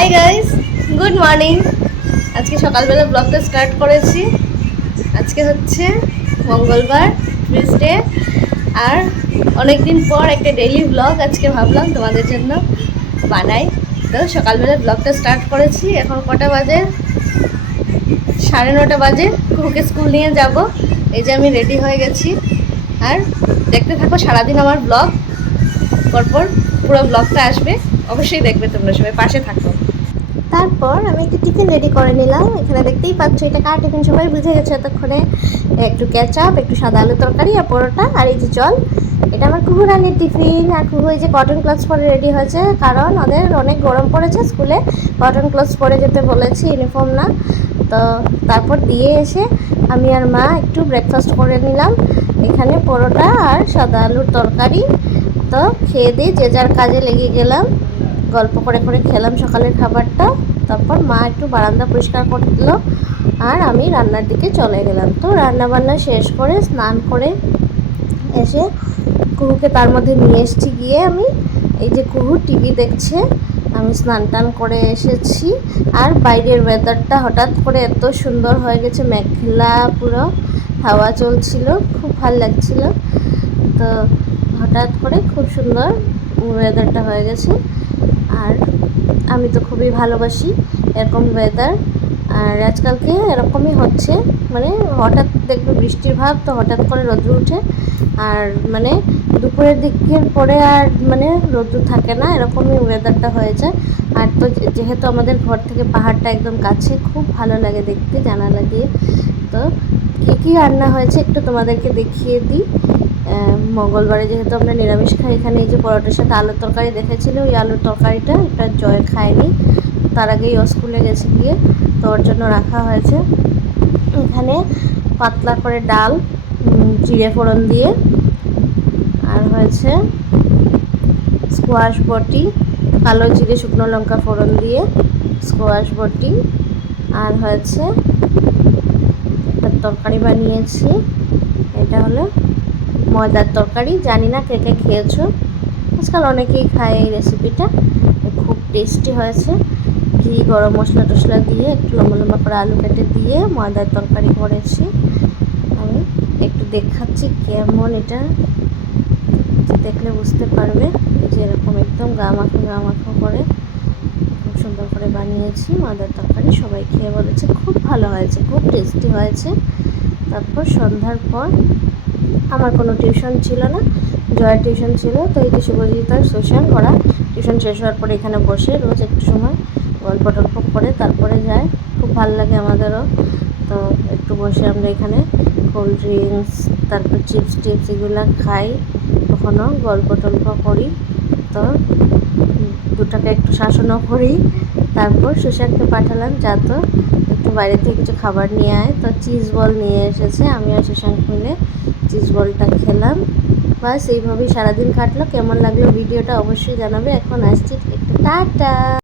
Hi guys, good morning. আজকে সকালবেলা ব্লগটা স্টার্ট করেছি। আজকে হচ্ছে মঙ্গলবার, টুইসডে, আর অনেক দিন পর একটা ডেইলি ব্লগ আজকে ভাবলাম তোমাদের জন্য বানাই। তো সকালবেলা ব্লগটা স্টার্ট করেছি। এখন কটা বাজে? 9:30 বাজে। কুকুকে স্কুল নিয়ে যাব। এই যে আমি রেডি হয়ে গেছি। আর দেখতে থাকো সারাদিন আমার ব্লগ, পরপর পুরো ব্লগটা আসবে। অবশ্যই দেখবে তোমরা, সবাই পাশে থাকো। তারপর আমি একটু টিফিন রেডি করে নিলাম। এখানে দেখতেই পাচ্ছ এটা কার টিফিন, সবাই বুঝে গেছে এতক্ষণে। একটু কেচাপ, একটু সাদা আলু তরকারি আর পরোটা, আর এই যে জল। এটা আমার কুহু রানির টিফিন। আর কুহু এই যে কটন ক্লথস পরে রেডি হয়েছে, কারণ ওদের অনেক গরম পড়েছে, স্কুলে কটন ক্লথস পরে যেতে বলেছি, ইউনিফর্ম না। তো তারপর দিয়ে এসে আমি আর মা একটু ব্রেকফাস্ট করে নিলাম। এখানে পরোটা আর সাদা আলুর তরকারি। তো খেয়ে দিয়ে যে যার কাজে লেগে গেলাম, গল্প করে করে খেলাম সকালের খাবারটা। তারপর মা একটু বারান্দা পরিষ্কার করলো আর আমি রান্নার দিকে চলে গেলাম। তো রান্নাবান্না শেষ করে স্নান করে এসে কুহুকে তার মধ্যে নিয়ে এসেছি। গিয়ে আমি এই যে কুহু টিভি দেখছে, আমি স্নান টান করে এসেছি। আর বাইরের ওয়েদারটা হঠাৎ করে এত সুন্দর হয়ে গেছে, মেঘলা, পুরো হাওয়া চলছিল, খুব ভালো লাগছিল। তো হঠাৎ করে খুব সুন্দর ওয়েদারটা হয়ে গেছে। আর আমি তো খুবই ভালোবাসি এরকম ওয়েদার। আর আজকালকে এরকমই হচ্ছে, মানে হঠাৎ দেখবে বৃষ্টির ভাব, তো হঠাৎ করে রোদ্র উঠে, আর মানে দুপুরের দিকের পরে আর মানে রোদ্র থাকে না, এরকমই ওয়েদারটা হয়ে যায়। আর তো যেহেতু আমাদের ঘর থেকে পাহাড়টা একদম কাছে, খুব ভালো লাগে দেখতে জানালা দিয়ে। তো কী কী রান্না হয়েছে একটু তোমাদেরকে দেখিয়ে দিই। মঙ্গলবারে যেহেতু আমরা নিরামিষ খাই, এখানে এই যে পরোটার সাথে আলুর তরকারি দেখেছিল, ওই আলুর তরকারিটা এটা জয় খায়নি, তার আগেই ও স্কুলে গেছে গিয়ে, তো ওর জন্য রাখা হয়েছে। এখানে পাতলা করে ডাল, জিরে ফোড়ন দিয়ে, আর হয়েছে স্কোয়াশ বটি, কালো জিরে শুকনো লঙ্কা ফোড়ন দিয়ে স্কোয়াশ বটি, আর হয়েছে তরকারি বানিয়েছি। এটা হলো ময়দার তরকারি। জানি না কে কে খেয়েছো, আজকাল অনেকেই খায় এই রেসিপিটা, খুব টেস্টি হয়েছে। ঘি, গরম মশলা টশলা দিয়ে একটু লম্বা লম্বা করে আলু কেটে দিয়ে ময়দার তরকারি করেছি। আমি একটু দেখাচ্ছি কেমন, এটা দেখলে বুঝতে পারবে। এই যে এরকম একদম গা মাখো করে খুব সুন্দর করে বানিয়েছি ময়দার তরকারি। সবাই খেয়ে বলেছে খুব ভালো হয়েছে, খুব টেস্টি হয়েছে। তারপর সন্ধ্যার পর আমার কোনো টিউশন ছিল না, জয়ের টিউশন ছিল। তো এই যে শুভজিতার টিউশন করা, টিউশন শেষ হওয়ার পরে এখানে বসে রোজ একটু সময় গল্প টল্প করে তারপরে যায়। খুব ভালো লাগে আমাদেরও। তো একটু বসে আমরা এখানে কোল্ড ড্রিঙ্কস, তারপর চিপস টিপস এগুলো খাই, কখনো গল্প টল্প করি। তো দুটাকে একটু শাসনও করি। তারপর সুশান্তকে পাঠালাম, যা তো একটু বাইরে থেকে কিছু খাবার নিয়ে আয়। তো চিজ বল নিয়ে এসেছে, আমি আর সুশান্ত মিলে চিজ বলটা খেলাম। বাস এইভাবেই সারাদিন কাটলো। কেমন লাগলো ভিডিওটা অবশ্যই জানাবে। এখন আসছি একটু টাটা।